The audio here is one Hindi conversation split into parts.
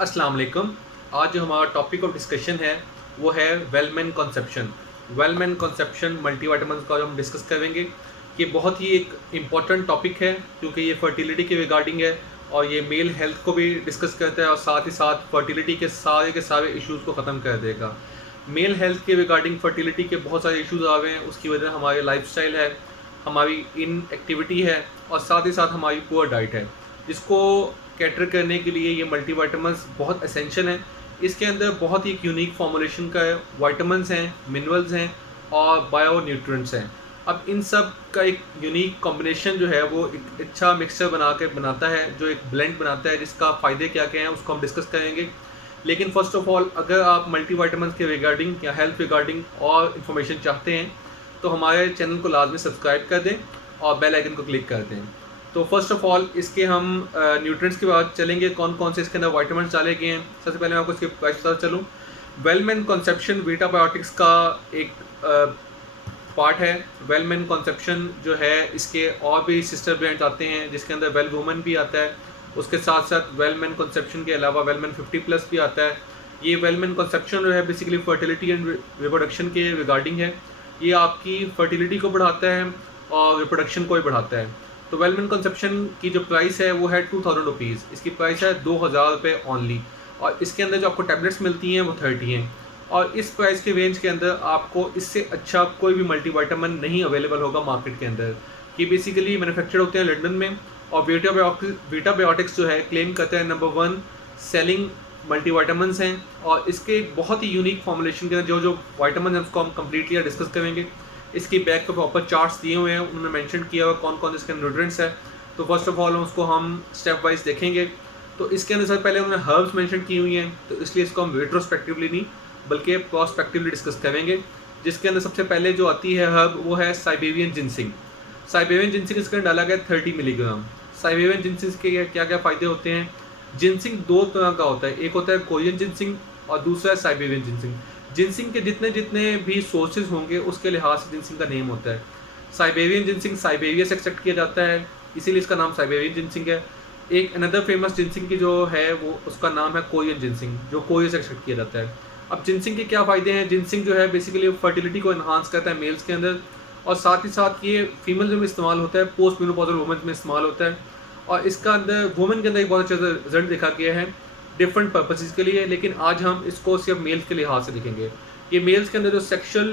अस्सलाम वालेकुम। आज जो हमारा टॉपिक ऑफ डिस्कशन है वो है वेलमेन कॉन्सेप्शन। वेलमेन कॉन्सेप्शन मल्टीविटामिन्स का जो हम डिस्कस करेंगे, ये बहुत ही एक इम्पॉर्टेंट टॉपिक है क्योंकि ये फर्टिलिटी के रिगार्डिंग है और ये मेल हेल्थ को भी डिस्कस करता है और साथ ही साथ फर्टिलिटी के सारे इश्यूज़ को ख़त्म कर देगा। मेल हेल्थ के रिगार्डिंग फर्टिलिटी के बहुत सारे इश्यूज़ आ रहे हैं, उसकी वजह हमारे लाइफस्टाइल है, हमारी इनएक्टिविटी है और साथ ही साथ हमारी पुअर डाइट है, जिसको कैटर करने के लिए ये मल्टीविटामिन्स बहुत एसेंशियल हैं। इसके अंदर बहुत ही एक यूनिक फॉर्मुलेशन का विटामिन्स हैं, मिनरल्स हैं और बायो न्यूट्रिएंट्स हैं। अब इन सब का एक यूनिक कॉम्बिनेशन जो है वो एक अच्छा मिक्सचर बना के बनाता है, जो एक ब्लेंड बनाता है, जिसका फ़ायदे क्या क्या हैं उसको हम डिस्कस करेंगे। लेकिन फ़र्स्ट ऑफ ऑल, अगर आप मल्टीविटामिन्स के रिगार्डिंग या हेल्थ रिगार्डिंग और इन्फॉर्मेशन चाहते हैं तो हमारे चैनल को लाजमी सब्सक्राइब कर दें और बेल आइकन को क्लिक कर दें। तो फर्स्ट ऑफ ऑल इसके हम न्यूट्रिएंट्स के बाद चलेंगे, कौन कौन से इसके अंदर विटामिन डाले गए हैं। सबसे पहले मैं आपको इसके प्राइस बताता चलूँ। वेलमेन कॉन्सेप्शन वीटा बायोटिक्स का एक पार्ट है। वेलमेन कॉन्सेप्शन जो है, इसके और भी सिस्टर ब्रांड्स आते हैं जिसके अंदर वेल वुमन भी आता है, उसके साथ साथ वेलमेन कॉन्सेप्शन के अलावा वेलमेन 50+ भी आता है। ये वेलमेन कॉन्सेप्शन जो है बेसिकली फर्टिलिटी एंड रिप्रोडक्शन के रिगार्डिंग है। ये आपकी फर्टिलिटी को बढ़ाता है और रिप्रोडक्शन को भी बढ़ाता है। तो वेलमेन कंसेप्शन की जो प्राइस है वो है 2000 रुपीज़। इसकी प्राइस है 2000 रुपये ओनली और इसके अंदर जो आपको टैबलेट्स मिलती हैं वो 30 हैं। और इस प्राइस के रेंज के अंदर आपको इससे अच्छा कोई भी मल्टीविटामिन नहीं अवेलेबल होगा मार्केट के अंदर। ये बेसिकली मैन्युफैक्चर होते हैं लंदन में और वीटा बायोटिक्स जो है क्लेम करता है नंबर 1 सेलिंग मल्टीविटामिन्स हैं। और इसके एक बहुत ही यूनिक फॉर्मुलेशन के अंदर जो जो विटामिन है उसको हम कम्प्लीटली डिस्कस करेंगे। इसकी बैक पे प्रॉपर चार्ट्स दिए हुए हैं, उन्होंने मेंशन किया हुआ कौन कौन इसके न्यूट्रिएंट्स है। तो फर्स्ट ऑफ ऑल उसको हम स्टेप वाइज देखेंगे। तो इसके अंदर सबसे पहले उन्होंने हर्ब्स मेंशन की हुई हैं, तो इसलिए इसको हम रेट्रोस्पेक्टिवली नहीं बल्कि प्रोस्पेक्टिवली डिस्कस करेंगे। जिसके अंदर सबसे पहले जो आती है हर्ब वो है साइबेरियन जिनसिंग। साइबेरियन जिनसिंग इसके अंदर डाला गया 30 मिलीग्राम। साइबेरियन जिनसिंग के क्या क्या फ़ायदे होते हैं। जिनसिंग दो तरह का होता है, एक होता है कोरियन जिनसिंग और दूसरा है साइबेरियन जिनसिंग। जिनसिंग के जितने जितने भी सोर्सेज होंगे उसके लिहाज से जिनसिंग का नेम होता है। साइबेरियन जिनसिंग साइबेरिया से एक्सट्रैक्ट किया जाता है, इसीलिए इसका नाम साइबेरियन जिनसिंग है। एक अनदर फेमस जिनसिंग की जो है वो उसका नाम है कोरियन जिनसिंग, जो कोरिया से एक्सट्रैक्ट किया जाता है। अब जिनसिंग के क्या फ़ायदे हैं। जिनसिंग जो है बेसिकली फर्टिलिटी को इन्हांस करता है मेल्स के अंदर और साथ ही साथ ये फीमेल में इस्तेमाल होता है, पोस्ट मेनोपॉजल वुमेन में इस्तेमाल होता है। और इसका अंदर वुमेन के अंदर एक बहुत अच्छा रिजल्ट देखा गया है डिफरेंट पर्पसेस के लिए, लेकिन आज हम इसको सिर्फ मेल्स के लिहाज से देखेंगे। ये मेल्स के अंदर जो सेक्सुअल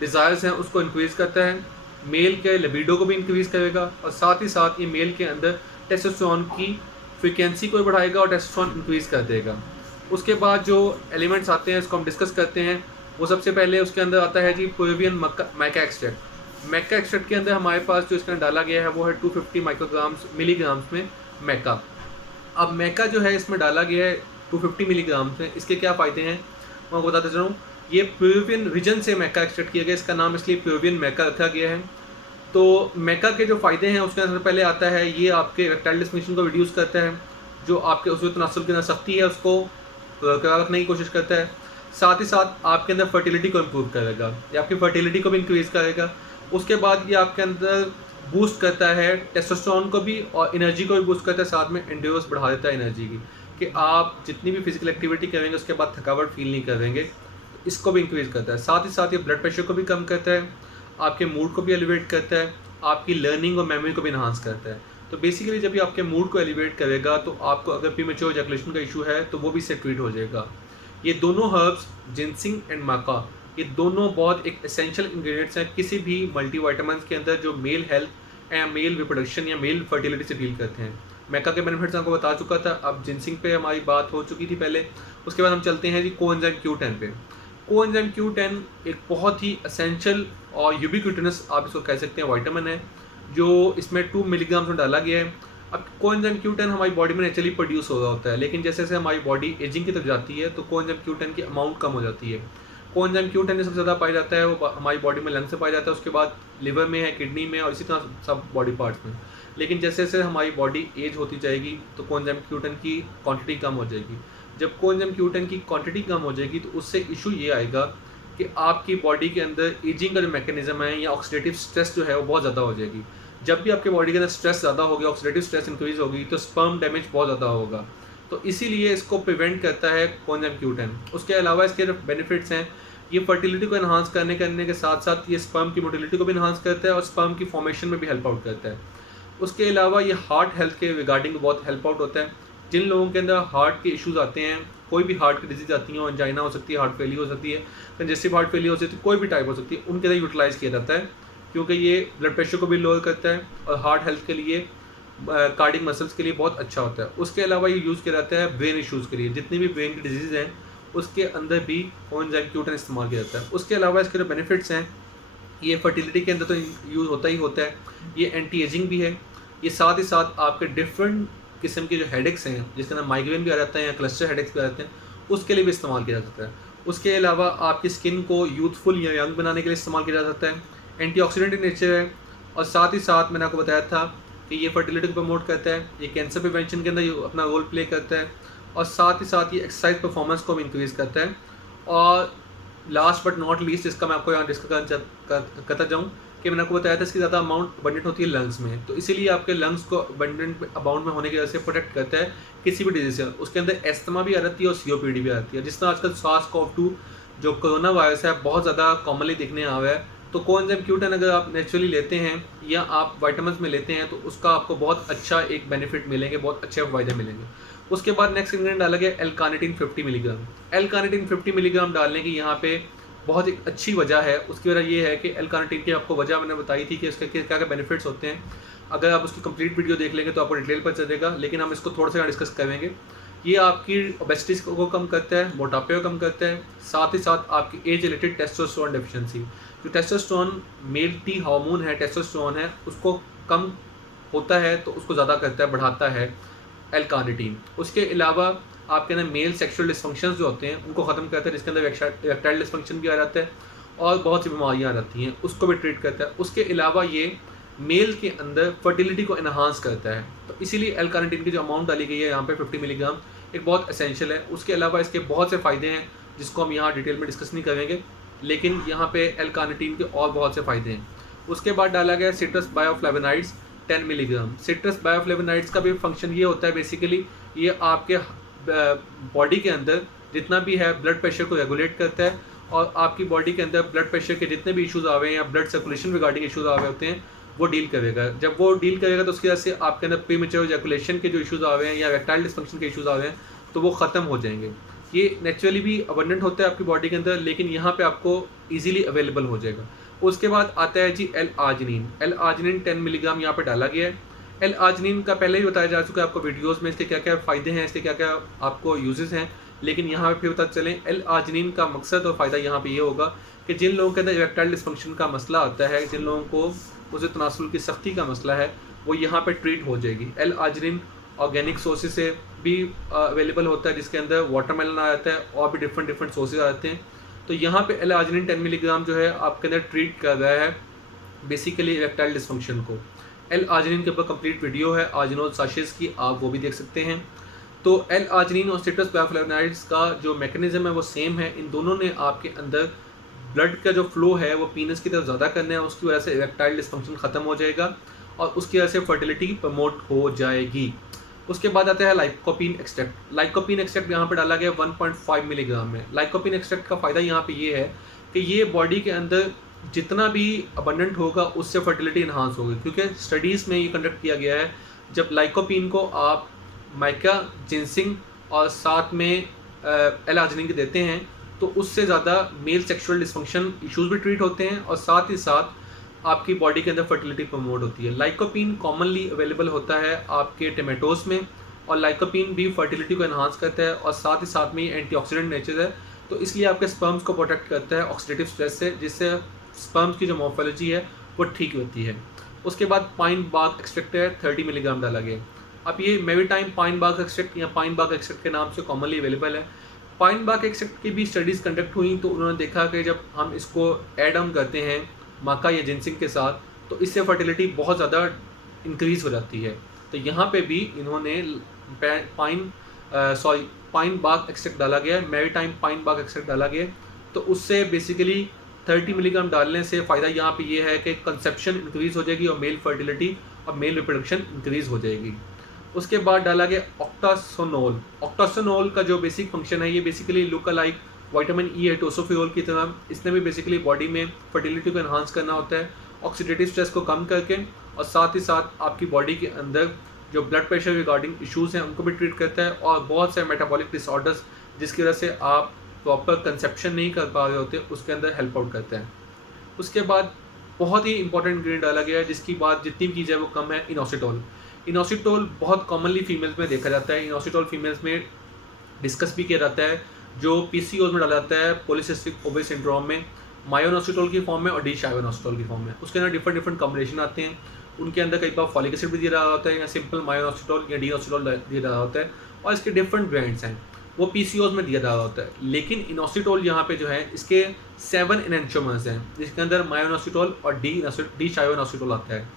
डिज़ायर्स हैं उसको इंक्रीज़ करता है, मेल के लिबिडो को भी इंक्रीज़ करेगा और साथ ही साथ ये मेल के अंदर टेस्टोस्टेरोन की फ्रीक्वेंसी को भी बढ़ाएगा और टेस्टोस्टेरोन इंक्रीज़ कर देगा। उसके बाद जो एलिमेंट्स आते हैं इसको हम डिस्कस करते हैं। वो सबसे पहले उसके अंदर आता है जी पेरुवियन मैका एक्सट्रैक्ट। मैका एक्सट्रैक्ट के अंदर हमारे पास जो इसके अंदर डाला गया है वो है 250 मिलीग्राम्स में मैका। अब मैका जो है इसमें डाला गया है 250 मिलीग्राम्स में। इसके क्या फ़ायदे हैं मैं आपको बताता चलूँ। ये पेरुवियन रीजन से मैका एक्सट्रैक्ट किया गया, इसका नाम इसलिए पेरुवियन मैका रखा गया है। तो मैका के जो फ़ायदे हैं उसके अंदर पहले आता है ये आपके इरेक्टाइल डिस्फंक्शन को रिड्यूस करता है, जो आपके उस तनासुब के अंदर सख्ती है उसको बरकरार रखने की कोशिश करता है। साथ ही साथ आपके अंदर फर्टिलिटी को इम्प्रूव करेगा, ये आपकी फर्टिलिटी को भी इंक्रीज़ करेगा। उसके बाद ये आपके अंदर बूस्ट करता है टेस्टोस्टेरोन को भी और एनर्जी को भी बूस्ट करता है, साथ में एंड्योरेंस बढ़ा देता है एनर्जी की, कि आप जितनी भी फिजिकल एक्टिविटी करेंगे उसके बाद थकावट फील नहीं करेंगे। इसको भी इंक्रीज़ करता है। साथ ही साथ ये ब्लड प्रेशर को भी कम करता है, आपके मूड को भी एलिवेट करता है, आपकी लर्निंग और मेमोरी को भी इन्हांस करता है। तो बेसिकली जब ये आपके मूड को एलिवेट करेगा तो आपको अगर प्रीमेच्योर इजैकुलेशन का इशू है तो वो भी इससे ट्रीट हो जाएगा। ये दोनों हर्ब्स जिनसिंग एंड माका, ये दोनों बहुत एक एसेंशियल इंग्रेडिएंट्स हैं किसी भी मल्टीविटामिन्स के अंदर जो मेल हेल्थ या मेल रिप्रोडक्शन या मेल फर्टिलिटी से डील करते हैं। मैका के बेनिफिट्स आपको बता चुका था, अब जिनसिंग पे हमारी बात हो चुकी थी पहले। उसके बाद हम चलते हैं जी कोएंजाइम Q10 पे। कोएंजाइम Q10 एक बहुत ही एसेंशियल और यूबिक्विटनस आप इसको कह सकते हैं विटामिन है, जो इसमें 2 मिलीग्राम में डाला गया है। अब कोएंजाइम Q10 हमारी बॉडी में नेचुरली प्रोड्यूस हो रहा होता है, लेकिन जैसे जैसे हमारी बॉडी एजिंग की तरफ जाती है तो कोएंजाइम Q10 की अमाउंट कम हो जाती है। कोएंजाइम Q10 सबसे ज़्यादा पाया जाता है वो हमारी बॉडी में लंग से पाया जाता है, उसके बाद लिवर में है, किडनी में और इसी तरह सब बॉडी पार्ट्स में। लेकिन जैसे जैसे हमारी बॉडी एज होती जाएगी तो कोएंजाइम Q10 की क्वांटिटी कम हो जाएगी। जब कोएंजाइम Q10 की क्वांटिटी कम हो जाएगी तो उससे इशू ये आएगा कि आपकी बॉडी के अंदर एजिंग का जो मैकेनिज्म है या ऑक्सीडेटिव स्ट्रेस जो है वो बहुत ज़्यादा हो जाएगी। जब भी आपके बॉडी के अंदर स्ट्रेस ज़्यादा होगी, ऑक्सीडेटिव स्ट्रेस इंक्रीज होगी तो स्पर्म डैमेज बहुत ज़्यादा होगा। तो इसीलिए इसको प्रिवेंट करता है कोएंजाइम Q10। उसके अलावा इसके जो बेनिफिट्स हैं, ये फर्टिलिटी को एनहांस करने के साथ साथ ये स्पर्म की मोटिलिटी को भी एनहांस करता है और स्पर्म की फॉर्मेशन में भी हेल्प आउट करता है। उसके अलावा ये हार्ट हेल्थ के रिगार्डिंग बहुत हेल्प आउट होता है। जिन लोगों के अंदर हार्ट के इश्यूज़ आते हैं, कोई भी हार्ट की डिजीज़ आती है, एंजाइना हो सकती है, हार्ट फेलियर हो सकती है, कंजेस्टिव हार्ट फेलियर हो सकती है, कोई भी टाइप हो सकती है, उनके अंदर यूटिलाइज़ किया जाता है, क्योंकि ये ब्लड प्रेशर को भी लोअर करता है और हार्ट हेल्थ के लिए, कार्डिक मसल्स के लिए बहुत अच्छा होता है। उसके अलावा ये यूज़ किया जाता है ब्रेन इश्यूज़ के लिए, जितनी भी ब्रेन की डिजीज़ हैं उसके अंदर भी कोएंजाइम Q10 इस्तेमाल किया जाता है। उसके अलावा इसके जो बेनिफिट्स हैं, ये फर्टिलिटी के अंदर तो यूज़ होता ही होता है, ये एंटी एजिंग भी है, ये साथ ही साथ आपके डिफरेंट किस्म के जो हेडेक्स हैं, जिसके अंदर माइग्रेन भी आ जाता है या क्लस्टर हेडेक्स भी आ जाते हैं, उसके लिए भी इस्तेमाल किया जा सकता है। उसके अलावा आपकी स्किन को यूथफुल या यंग बनाने के लिए इस्तेमाल किया जा सकता है, एंटीऑक्सीडेंट इन नेचर है, और साथ ही साथ मैंने आपको बताया था कि ये फर्टिलिटी को प्रमोट करता है, ये कैंसर प्रिवेंशन के अंदर ये अपना रोल प्ले करता है, और साथ ही साथ ये एक्सरसाइज परफॉर्मेंस को भी इंक्रीज़ करता है। और लास्ट बट नॉट लीस्ट, इसका मैं आपको यहाँ डिस्कस करता जाऊँ कि मैंने आपको बताया था इसकी ज़्यादा अमाउंट अबंडेंट होती है लंग्स में, तो इसीलिए आपके लंग्स को अबंडेंट अमाउंट में होने की वजह से प्रोटेक्ट करता है किसी भी डिजीज से। उसके अंदर एस्थमा भी आ जाती है और COPD भी आती है। जिस तरह आजकल SARS-CoV-2 जो कोरोना वायरस है बहुत ज़्यादा कॉमनली देखने आ रहा है, तो कोएंजाइम Q10 अगर आप नेचुरली लेते हैं या आप वाइटामिन में लेते हैं तो उसका आपको बहुत अच्छा एक बेनिफिट मिलेंगे, बहुत अच्छे फायदे मिलेंगे। उसके बाद नेक्स्ट इंग्रेडिएंट डाला गया L-कार्निटीन 50 मिलीग्राम। L-कार्निटीन 50 मिलीग्राम डालने की यहाँ पे बहुत एक अच्छी वजह है। उसकी वजह ये है कि L-कार्निटीन की आपको वजह मैंने बताई थी कि इसके क्या क्या बेनिफिट्स होते हैं। अगर आप उसकी कंप्लीट वीडियो देख लेंगे तो आपको डिटेल पर चलेगा, लेकिन हम इसको थोड़ा सा डिस्कस करेंगे। ये आपकी ओबेसिटी को कम करता है, मोटापे को कम करता है, साथ ही साथ आपकी एज रिलेटेड टेस्टोस्टेरोन डेफिशिएंसी, जो टेस्टोस्टेरोन मेल टी हार्मोन है, टेस्टोस्टेरोन है, उसको कम होता है तो उसको ज़्यादा करता है, बढ़ाता है L-कार्निटीन। उसके अलावा आपके अंदर मेल सेक्सुअल डिस्फंक्शंस जो होते हैं उनको ख़त्म करता है, जिसके अंदर इरेक्टाइल डिस्फंक्शन भी आ जाता है और बहुत सी बीमारियाँ आ जाती हैं, उसको भी ट्रीट करता है। उसके अलावा ये मेल के अंदर फर्टिलिटी को एनहांस करता है, तो इसीलिए L-कार्निटीन की जो अमाउंट डाली गई है यहाँ पे 50 मिलीग्राम एक बहुत एसेंशियल है। उसके अलावा इसके बहुत से फ़ायदे हैं जिसको हम यहाँ डिटेल में डिस्कस नहीं करेंगे, लेकिन यहाँ पे L-कार्निटीन के और बहुत से फ़ायदे हैं। उसके बाद डाला गया citrus bioflavonoids 10 milligram. Citrus bioflavonoids का भी फंक्शन ये होता है, बेसिकली ये आपके बॉडी के अंदर जितना भी है ब्लड प्रेशर को रेगुलेट करता है, और आपकी बॉडी के अंदर ब्लड प्रेशर के जितने भी इश्यूज़ आ रहे हैं या ब्लड सर्कुलेशन रिगार्डिंग इश्यूज़ आ रहे होते हैं वो डील करेगा। जब वो डील करेगा तो उसकी वजह से आपके अंदर प्रीमेच्योर इजैकुलेशन के जो इश्यूज़ आ रहे हैं या इरेक्टाइल डिस्फंक्शन के इश्यूज़ आ रहे हैं तो वो ख़त्म हो जाएंगे। ये नेचुरली भी अबंडेंट होता है आपकी बॉडी के अंदर, लेकिन यहाँ पे आपको इजीली अवेलेबल हो जाएगा। उसके बाद आता है जी L-आर्जिनिन। L-आर्जिनिन 10 मिलीग्राम यहाँ पे डाला गया है। L-आर्जिनिन का पहले ही बताया जा चुका है आपको वीडियोस में, इसके क्या क्या फ़ायदे हैं, इसके क्या क्या आपको यूजेस हैं, लेकिन यहाँ पे फिर बता चलें L-आर्जिनिन का मकसद और फ़ायदा यहाँ पे ये होगा कि जिन लोगों के अंदर इरेक्टाइल डिस्फंक्शन का मसला आता है, जिन लोगों को उसे तनासुल की सख्ती का मसला है, वो यहाँ पे ट्रीट हो जाएगी। L-आर्जिनिन ऑर्गेनिक सोर्सेज से भी अवेलेबल होता है, जिसके अंदर वाटरमेलन आ जाता है और भी डिफरेंट सोर्सेज आते हैं। तो यहाँ पे L-आर्जिनिन 10 मिलीग्राम जो है आपके अंदर ट्रीट कर रहा है बेसिकली इरेक्टाइल डिस्फंक्शन को। L-आर्जिनिन के ऊपर कंप्लीट वीडियो है आर्जिनोल साशेस की, आप वो भी देख सकते हैं। तो L-आर्जिनिन और सिट्रस बायोफ्लेवोनॉइड्स का जो मैकेनिज्म है वो सेम है। इन दोनों ने आपके अंदर ब्लड का जो फ्लो है वो पीनस की तरफ ज़्यादा करना है, उसकी वजह से इरेक्टाइल डिस्फंक्शन ख़त्म हो जाएगा और उसकी वजह से फर्टिलिटी प्रमोट हो जाएगी। उसके बाद आता है लाइकोपीन एक्सट्रैक्ट। लाइकोपीन एक्सट्रैक्ट यहाँ पे डाला गया 1.5 मिलीग्राम में। लाइकोपीन एक्सट्रैक्ट का फ़ायदा यहाँ पे ये है कि ये बॉडी के अंदर जितना भी अबंडेंट होगा उससे फर्टिलिटी इन्हांस होगी, क्योंकि स्टडीज़ में ये कंडक्ट किया गया है जब लाइकोपीन को आप माइका, जिनसिंग और साथ में L-आर्जिनिन के देते हैं तो उससे ज़्यादा मेल सेक्सुअल डिस्फंक्शन इश्यूज़ भी ट्रीट होते हैं और साथ ही साथ आपकी बॉडी के अंदर फर्टिलिटी प्रमोट होती है। लाइकोपीन कॉमनली अवेलेबल होता है आपके टमाटोज़ में, और लाइकोपीन भी फर्टिलिटी को एनहांस करता है और साथ ही साथ में एंटीऑक्सीडेंट नेचर है, तो इसलिए आपके स्पर्म्स को प्रोटेक्ट करता है ऑक्सीडेटिव स्ट्रेस से, जिससे स्पर्म्स की जो मॉर्फोलॉजी है वो ठीक होती है। उसके बाद पाइन बार्क एक्सट्रैक्ट है 30 मिलीग्राम डाला गया। अब ये मेरीटाइम पाइन बार्क एक्सट्रैक्ट या पाइन बार्क एक्सट्रैक्ट के नाम से कॉमनली अवेलेबल है। पाइन बार्क एक्सट्रैक्ट की भी स्टडीज़ कंडक्ट हुई तो उन्होंने देखा कि जब हम इसको ऐड ऑन करते हैं माका या जिनसिंग के साथ तो इससे फर्टिलिटी बहुत ज़्यादा इंक्रीज़ हो जाती है। तो यहाँ पे भी इन्होंने पाइन बार्क एक्सट्रैक्ट डाला गया है, मेरीटाइम पाइन बार्क एक्सट्रैक्ट डाला गया है। तो उससे बेसिकली 30 मिलीग्राम डालने से फ़ायदा यहाँ पे ये है कि कंसेप्शन इंक्रीज़ हो जाएगी और मेल फर्टिलिटी और मेल रिप्रोडक्शन इंक्रीज़ हो जाएगी। उसके बाद डाला गया ऑक्टासोनोल। ऑक्टासोनोल का जो बेसिक फंक्शन है, ये basically look alike vitamin E है टोसोफियोल की तरह। इसने भी बेसिकली बॉडी में फर्टिलिटी को एनहांस करना होता है, ऑक्सीडेटिव स्ट्रेस को कम करके, और साथ ही साथ आपकी बॉडी के अंदर जो ब्लड प्रेशर रिगार्डिंग इश्यूज़ हैं उनको भी ट्रीट करता है, और बहुत से मेटाबॉलिक डिसऑर्डर्स जिसकी वजह से आप प्रॉपर कंसेप्शन नहीं कर पा रहे होते उसके अंदर हेल्प आउट करते हैं। उसके बाद बहुत ही इंपॉर्टेंट इंग्रेडिएंट डाला गया है जिसकी बात जितनी भी की जाए वो कम है, इनोसिटोल। इनोसिटोल बहुत कॉमनली फीमेल्स में देखा जाता है। इनोसिटोल फीमेल्स में डिस्कस भी किया जाता है, जो पीसीओज में डाला जाता है, पॉलीसिस्टिक ओवरी सिंड्रोम में, मायोनोसिटोल की फॉर्म में और डी-शायोनोसिटोल की फॉर्म में। उसके अंदर डिफरेंट डिफरेंट कॉम्बिनेशन आते हैं। उनके अंदर कई बार फॉलिक एसिड भी दिया रहा होता है, या सिंपल मायोनोसिटोल या डी-नोसिटोल दिया रहा होता है, और इसके डिफरेंट ब्रांड्स हैं, वो पीसीओज में दिया जा रहा होता है। लेकिन इनोसिटोल यहाँ पे जो है इसके 7 एनेंटियोमर्स हैं, जिसके अंदर मायोनोसिटोल और डी-शायोनोसिटोल आता है।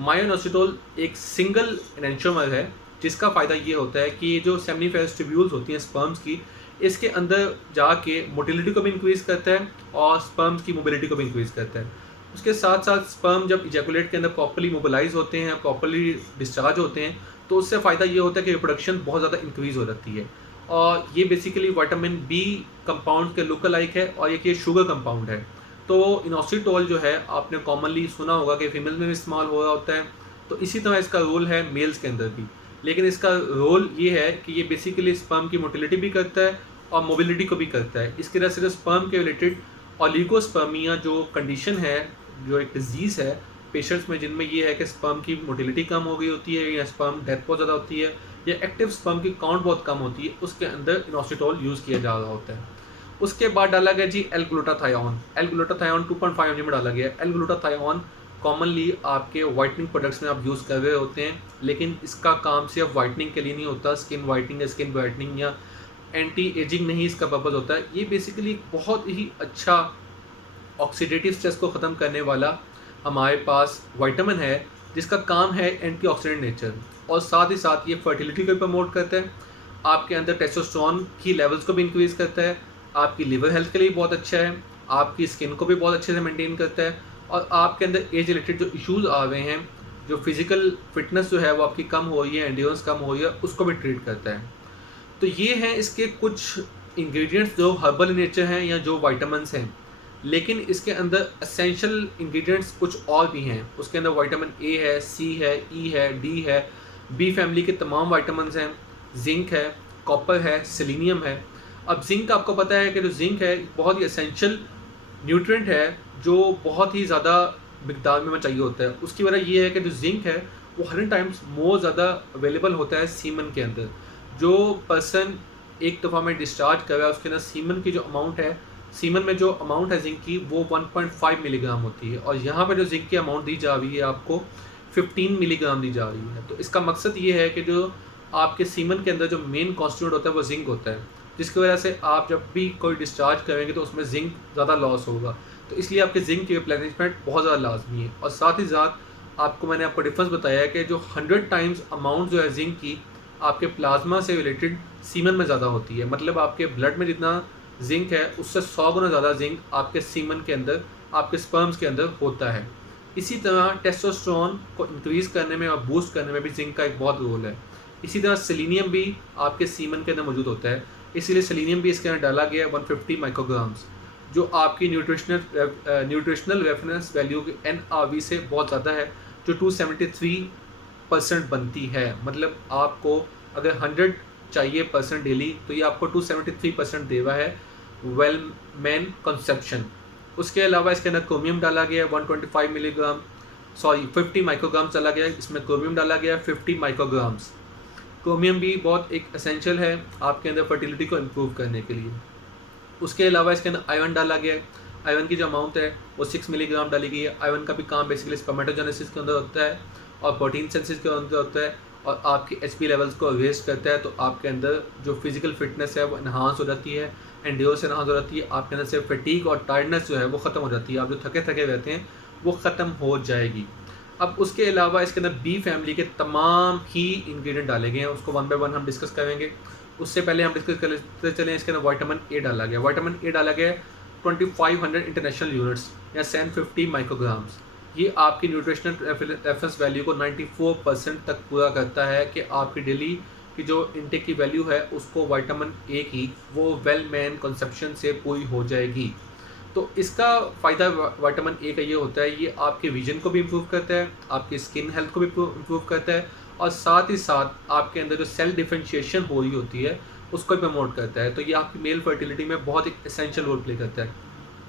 मायोनोसिटोल एक सिंगल एनेंटियोमर है, जिसका फ़ायदा ये होता है कि ये जो सेमिनिफेरस ट्यूब्यूल्स होती हैं स्पर्म्स की, इसके अंदर जाके मोटिलिटी को भी इंक्रीज़ करता है और स्पर्म्स की मोबिलिटी को भी इंक्रीज़ करता है। उसके साथ साथ स्पर्म जब इजैकुलेट के अंदर प्रॉपर्ली मोबिलाइज होते हैं, प्रॉपर्ली डिस्चार्ज होते हैं, तो उससे फ़ायदा ये होता है कि रिप्रोडक्शन बहुत ज़्यादा इंक्रीज़ हो जाती है। और ये बेसिकली विटामिन बी कंपाउंड के लुक अलाइक है, और ये शुगर कंपाउंड है। तो इनोसिटोल जो है आपने कॉमनली सुना होगा कि फीमेल में भी इस्तेमाल हो रहा होता है, तो इसी तरह इसका रोल है मेल्स के अंदर भी। लेकिन इसका रोल ये है कि ये बेसिकली स्पर्म की मोटिलिटी भी करता है और मोबिलिटी को भी करता है। इसकी वजह से जो स्पर्म के रिलेटेड ओलिगोस्पर्मिया जो कंडीशन है, जो एक डिजीज़ है पेशेंट्स में, जिनमें ये है कि स्पर्म की मोटिलिटी कम हो गई होती है, या स्पर्म डेथ बहुत ज़्यादा होती है, या एक्टिव स्पर्म की काउंट बहुत कम होती है, उसके अंदर इनोसिटोल यूज़ किया जा रहा होता है। उसके बाद डाला गया जी एल-ग्लूटाथायोन। एल-ग्लूटाथायोन 2.5 mg में डाला गया। एल-ग्लूटाथायोन कॉमनली आपके वाइटनिंग प्रोडक्ट्स में आप यूज़ कर रहे होते हैं, लेकिन इसका काम सिर्फ वाइटनिंग के लिए नहीं होता, स्किन वाइटनिंग या स्किन ब्राइटनिंग या एंटी एजिंग नहीं इसका पर्पज़ होता है। ये बेसिकली बहुत ही अच्छा ऑक्सीडेटिव स्ट्रेस को ख़त्म करने वाला हमारे पास विटामिन है, जिसका काम है एंटीऑक्सीडेंट नेचर, और साथ ही साथ ये फर्टिलिटी को भी प्रमोट करता है, आपके अंदर टेस्टोस्टेरोन की लेवल्स को भी इंक्रीज़ करता है, आपकी लिवर हेल्थ के लिए बहुत अच्छा है, आपकी स्किन को भी बहुत अच्छे से मेंटेन करता है, और आपके अंदर एज रिलेटेड जो इश्यूज़ आ रहे हैं, जो फिज़िकल फिटनेस जो है वो आपकी कम हो रही है, एंड्योरेंस कम हो रही है, उसको भी ट्रीट करता है। तो ये हैं इसके कुछ इंग्रेडिएंट्स जो हर्बल नेचर हैं या जो विटामिन्स हैं। लेकिन इसके अंदर एसेंशियल इंग्रेडिएंट्स कुछ और भी हैं। उसके अंदर विटामिन ए है, सी है, ई है, डी है, बी फैमिली के तमाम विटामिन्स हैं, जिंक है, कॉपर है, सेलेनियम है। अब जिंक आपको पता है कि जो जिंक है बहुत ही एसेंशियल न्यूट्रिएंट है, जो बहुत ही ज़्यादा मिकदार में हमें चाहिए होता है। उसकी वजह ये है कि जो जिंक है वो 100 टाइम्स मोर ज़्यादा अवेलेबल होता है सीमन के अंदर। जो पर्सन एक दफ़ा में डिस्चार्ज कर रहा है उसके अंदर सीमन की जो अमाउंट है, सीमन में जो अमाउंट है जिंक की, वो 1.5 मिलीग्राम होती है, और यहाँ पर जो जिंक की अमाउंट दी जा रही है आपको 15 मिलीग्राम दी जा रही है। तो इसका मकसद ये है कि जो आपके सीमन के अंदर जो मेन कॉन्स्टिट्यूएंट होता है वो जिंक होता है, जिसकी वजह से आप जब भी कोई डिस्चार्ज करेंगे तो उसमें जिंक ज़्यादा लॉस होगा। तो इसलिए आपके जिंक की रिप्लेनिशमेंट बहुत ज़्यादा लाजमी है। और साथ ही साथ मैंने आपको डिफरेंस बताया है कि जो 100 टाइम्स अमाउंट जो है जिंक की आपके प्लाज्मा से रिलेटेड सीमन में ज़्यादा होती है। मतलब आपके ब्लड में जितना जिंक है उससे 100 गुना ज़्यादा जिंक आपके सीमन के अंदर, आपके स्पर्म्स के अंदर होता है। इसी तरह टेस्टोस्टेरोन को इंक्रीज़ करने में और बूस्ट करने में भी जिंक का एक बहुत रोल है। इसी तरह सेलेनियम भी आपके सीमन के अंदर मौजूद होता है, इसीलिए सेलेनियम भी इसके अंदर डाला गया है 150 माइक्रोग्राम्स, जो आपकी न्यूट्रिशनल रेफरेंस वैल्यू के NRV से बहुत ज़्यादा है, जो 273% बनती है। मतलब आपको अगर 100 चाहिए परसेंट डेली, तो ये आपको 273% दे रहा है वेलमैन कंसेप्शन। उसके अलावा इसके अंदर क्रोमियम डाला गया है 125 मिलीग्राम, 50 माइक्रोग्राम्स डाला गया है, इसमें क्रोमियम डाला गया है 50 माइक्रोग्राम्स। क्रोमियम भी बहुत एक एसेंशियल है आपके अंदर फर्टिलिटी को इम्प्रूव करने के लिए। उसके अलावा इसके अंदर आयरन डाला गया है। आयरन की जो अमाउंट है वो 6 मिलीग्राम डाली गई है। आयरन का भी काम बेसिकली स्पर्मेटोजेनेसिस के अंदर होता है और प्रोटीन सिंथेसिस के अंदर होता है, और आपकी HP लेवल्स को रेस्ट करता है। तो आपके अंदर जो फिजिकल फिटनेस है वो इन्हांस हो जाती है, एंड्योरेंस इन्हांस हो जाती है, आपके अंदर से फटीग और टायर्डनेस जो है वो ख़त्म हो जाती है, आप जो थके थके रहते हैं वो ख़त्म हो जाएगी। अब उसके अलावा इसके अंदर बी फैमिली के तमाम ही इंग्रेडिएंट डाले गए हैं, उसको 1 बाय 1 हम डिस्कस करेंगे। उससे पहले हम डिस्कस करते चलें, इसके अंदर विटामिन ए डाला गया। विटामिन ए डाला गया 2500 इंटरनेशनल यूनिट्स या 750 माइक्रोग्राम्स। ये आपकी न्यूट्रिशनल रेफरेंस वैल्यू को 94% तक पूरा करता है कि आपकी डेली की जो इनटेक की वैल्यू है उसको विटामिन ए की वो वेल मैन कंसेप्शन से पूरी हो जाएगी। तो इसका फ़ायदा विटामिन ए का ये होता है, ये आपके विजन को भी इम्प्रूव करता है, आपकी स्किन हेल्थ को भी इम्प्रूव करता है और साथ ही साथ आपके अंदर जो सेल डिफरेंशिएशन हो रही होती है उसको भी प्रमोट करता है। तो ये आपकी मेल फर्टिलिटी में बहुत एक एसेंशियल रोल प्ले करता है।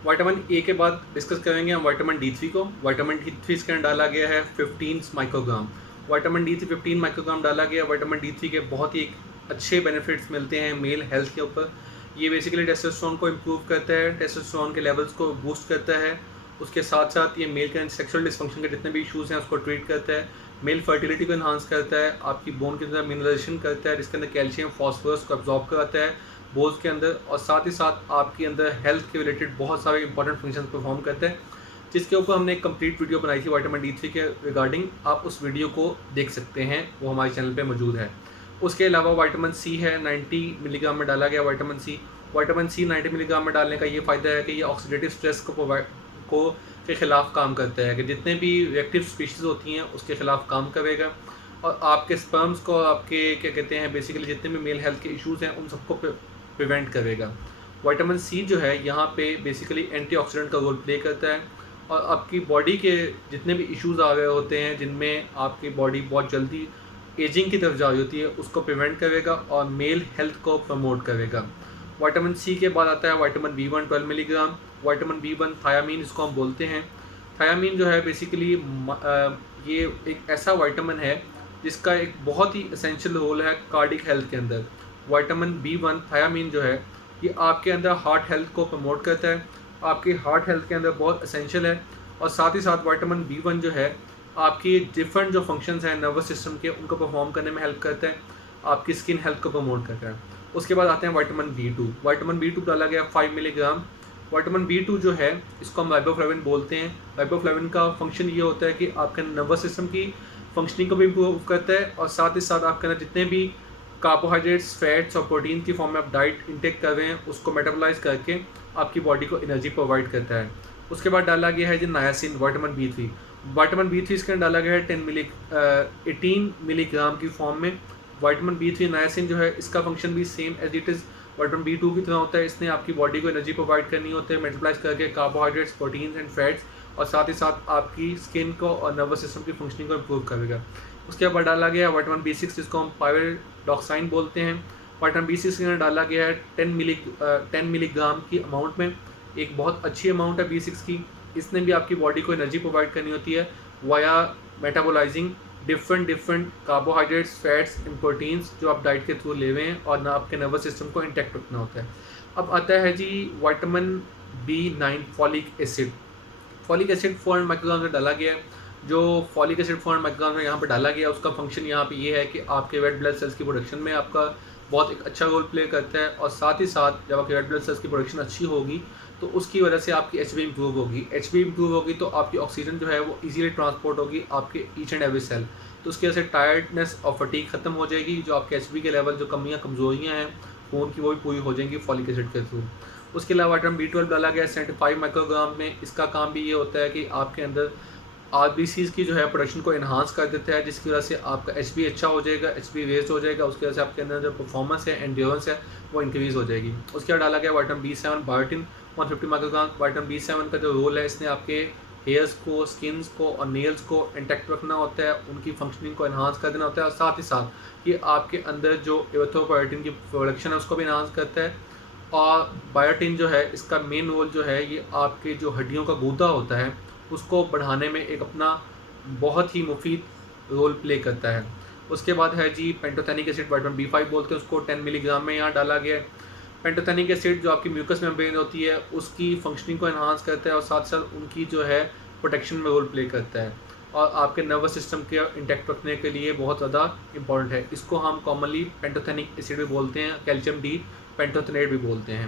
विटामिन ए के बाद डिस्कस करेंगे हम विटामिन डी थ्री को। विटामिन डी थ्री इसके अंदर डाला गया है 15 microgram. Vitamin D three 15 microgram डाला गया। विटामिन डी थ्री के बहुत ही अच्छे बेनिफिट्स मिलते हैं मेल हेल्थ के ऊपर। ये बेसिकली टेस्टोस्टेरोन को इम्प्रूव करता है, टेस्टोस्टेरोन के लेवल्स को बूस्ट करता है। उसके साथ साथ ये मेल के सेक्सुअल डिस्फंक्शन के जितने भी इश्यूज़ हैं उसको ट्रीट करता है, मेल फर्टिलिटी को इन्हांस करता है, आपकी बोन के अंदर मिनरलाइजेशन करता है जिसके अंदर कैल्शियम फॉस्फोरस को अब्जॉर्ब कराता है बोन्स के अंदर, और साथ ही साथ आपके अंदर हेल्थ के रिलेटेड बहुत सारे इंपॉर्टेंट फंक्शन परफॉर्म करते हैं, जिसके ऊपर हमने एक कंप्लीट वीडियो बनाई थी विटामिन डी थ्री के रिगार्डिंग। आप उस वीडियो को देख सकते हैं, वो हमारे चैनल पे मौजूद है। उसके अलावा विटामिन सी है, 90 मिलीग्राम में डाला गया vitamin C. Vitamin C 90 milligram में डालने का ये फ़ायदा है कि ये ऑक्सीडेटिव स्ट्रेस को के ख़िलाफ़ काम करता है, कि जितने भी रिएक्टिव स्पीशीज़ होती हैं उसके ख़िलाफ़ काम करेगा और आपके स्पर्म्स को, आपके क्या कहते हैं, बेसिकली जितने भी मेल हेल्थ के इश्यूज़ हैं उन सबको प्रिवेंट करेगा। विटामिन सी जो है यहाँ पे बेसिकली एंटीऑक्सीडेंट का रोल प्ले करता है और आपकी बॉडी के जितने भी इश्यूज़ आ रहे होते हैं जिनमें आपकी बॉडी बहुत जल्दी एजिंग की तरफ जा रही होती है उसको प्रिवेंट करेगा और मेल हेल्थ को प्रमोट करेगा। विटामिन सी के बाद आता है vitamin B one 12 milligram. Vitamin B one thiamine इसको हम बोलते हैं। थायामीन जो है बेसिकली ये एक ऐसा विटामिन है जिसका एक बहुत ही एसेंशियल रोल है कार्डिक हेल्थ के अंदर। विटामिन बी वन थायामीन जो है ये आपके अंदर हार्ट हेल्थ को प्रमोट करता है, आपकी हार्ट हेल्थ के अंदर बहुत एसेंशियल है। और साथ ही साथ विटामिन बी वन जो है आपकी डिफरेंट जो फंक्शंस हैं नर्वस सिस्टम के उनको परफॉर्म करने में हेल्प करता है, आपकी स्किन हेल्थ को प्रमोट करता है। उसके बाद आते हैं vitamin B two. Vitamin B two डाला गया 5 मिलीग्राम। विटामिन बी टू जो है इसको हम राइबोफ्लेविन बोलते हैं। राइबोफ्लेविन का फंक्शन ये होता है कि आपके नर्वस सिस्टम की फंक्शनिंग को भी इम्प्रूव करता है और साथ ही साथ आपके अंदर जितने भी कार्बोहाइड्रेट्स, फैट्स और प्रोटीन की फॉर्म में आप डाइट इंटेक कर रहे हैं उसको मेटाबोलाइज करके आपकी बॉडी को एनर्जी प्रोवाइड करता है। उसके बाद डाला गया है जी niacin, vitamin B three. Vitamin B three इसके अंदर डाला गया है 18 मिलीग्राम की फॉर्म में। विटामिन बी थ्री नायासिन जो है इसका फंक्शन भी same as it is vitamin B two की तरह होता है। इसने आपकी बॉडी को एनर्जी प्रोवाइड करनी होती है मेटाबोलाइज करके कार्बोहाइड्रेट्स, प्रोटीन्स एंड फैट्स, और साथ ही साथ आपकी स्किन को और नर्वस सिस्टम की फंक्शनिंग को इम्प्रूव करेगा। उसके बाद डाला गया है विटामिन बी सिक्स जिसको हम पायरोडॉक्साइन बोलते हैं। विटामिन बी सिक्स के अंदर डाला गया है 10 मिलीग्राम की अमाउंट में। एक बहुत अच्छी अमाउंट है बी सिक्स की। इसने भी आपकी बॉडी को एनर्जी प्रोवाइड करनी होती है via metabolising different carbohydrates, fats and proteins जो आप डाइट के थ्रू ले रहे हैं, और ना आपके नर्वस सिस्टम को इंटैक्ट रखना होता है। अब आता है जी vitamin B nine folic acid. Folic acid 400 microgram में डाला गया है। जो फॉलिक एसिड 400 माइक्रोग्राम में यहाँ पे डाला गया उसका फंक्शन यहाँ पे ये है कि आपके रेड ब्लड सेल्स की प्रोडक्शन में आपका बहुत एक अच्छा रोल प्ले करता है, और साथ ही साथ जब आपकी रेड ब्लड सेल्स की प्रोडक्शन अच्छी होगी तो उसकी वजह से आपकी एचबी इंप्रूव होगी। एचबी इंप्रूव होगी तो आपकी ऑक्सीजन जो है वो इजीली ट्रांसपोर्ट होगी आपके ईच एंड एवरी सेल, तो उसकी वजह से टायर्डनेस और फटीग खत्म हो जाएगी। जो आपके एचबी के लेवल जो कमियाँ कमजोरियाँ हैं खून की वो भी पूरी हो जाएंगी फॉलिक एसिड के थ्रू। उसके अलावा विटामिन बी12 डाला गया 75 माइक्रोग्राम में। इसका काम भी ये होता है कि आपके अंदर आरबीसीज़ की जो है प्रोडक्शन को इन्हांस कर देता है, जिसकी वजह से आपका एचबी अच्छा हो जाएगा, एचबी रेज हो जाएगा। उसकी वजह से आपके अंदर जो परफॉर्मेंस है, एंड्योरेंस है, वो इंक्रीज़ हो जाएगी। उसके बाद डाला गया विटामिन बी7 बायोटिन 150 माइक्रोग्राम। विटामिन बी7 का जो रोल है इसने आपके हेयर्स को, स्किन्स को और नेल्स को इंटैक्ट रखना होता है, उनकी फंक्शनिंग को इन्हांस कर देना होता है, और साथ ही साथ ये आपके अंदर जो एरिथ्रोपोएटिन की प्रोडक्शन है उसको भी इन्हांस करता है। और बायोटिन जो है इसका मेन रोल जो है ये आपके जो हड्डियों का गूदा होता है उसको बढ़ाने में एक अपना बहुत ही मुफीद रोल प्ले करता है। उसके बाद है जी पेंटोथेनिक एसिड, विटामिन बी5 बोलते हैं उसको, 10 मिलीग्राम में यहाँ डाला गया है। पेंटोथेनिक एसिड जो आपकी म्यूकस मेम्ब्रेन होती है उसकी फंक्शनिंग को इन्हांस करता है और साथ साथ उनकी जो है प्रोटेक्शन में रोल प्ले करता है, और आपके नर्वस सिस्टम के इंटैक्ट रखने के लिए बहुत ज़्यादा इंपॉर्टेंट है। इसको हम कॉमनली पेंटोथेनिक एसिड भी बोलते हैं, कैल्शियम डी पेंटोथेनेट भी बोलते हैं।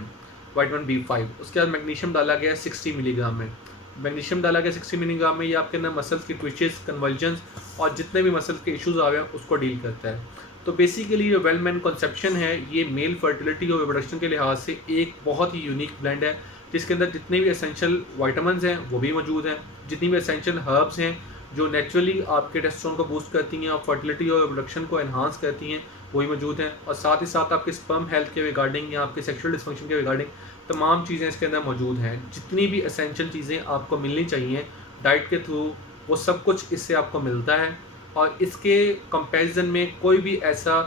Vitamin B5. उसके बाद मैग्नीशियम डाला गया 60 मिलीग्राम में। मैग्नीशियम डाला गया 60 मिलीग्राम में। ये आपके अंदर मसल्स की ट्विचेस, कन्वर्जन्स और जितने भी मसल्स के इश्यूज आ रहे हैं उसको डील करता है। तो बेसिकली जो वेल मैन कॉन्सेप्शन है ये मेल फर्टिलिटी और रिप्रोडक्शन के लिहाज से एक बहुत ही यूनिक ब्लेंड है, जिसके अंदर जितने भी एसेंशियल वाइटामिन्स हैं वो भी मौजूद हैं, जितनी भी एसेंशियल हर्ब्स हैं जो नेचुरली आपके टेस्टोस्टेरोन को बूस्ट करती हैं और फर्टिलिटी और रिप्रोडक्शन को एनहांस करती हैं वो भी मौजूद हैं। और साथ ही साथ आपके स्पर्म हेल्थ के रिगार्डिंग या आपके सेक्सुअल डिस्फंक्शन के रिगार्डिंग तमाम चीज़ें इसके अंदर मौजूद हैं। जितनी भी एसेंशियल चीज़ें आपको मिलनी चाहिए डाइट के थ्रू वो सब कुछ इससे आपको मिलता है। और इसके कंपैरिजन में कोई भी ऐसा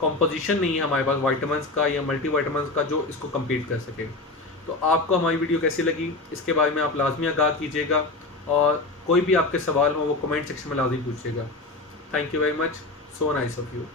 कॉम्पोजिशन नहीं है हमारे पास विटामिन्स का या मल्टीविटामिन्स का जो इसको कम्पीट कर सके। तो आपको हमारी वीडियो कैसी लगी इसके बारे में आप लाजमी आगाह कीजिएगा, और कोई भी आपके सवाल हो वो कमेंट सेक्शन में लाजमी पूछिएगा। Thank you very much, so nice of you.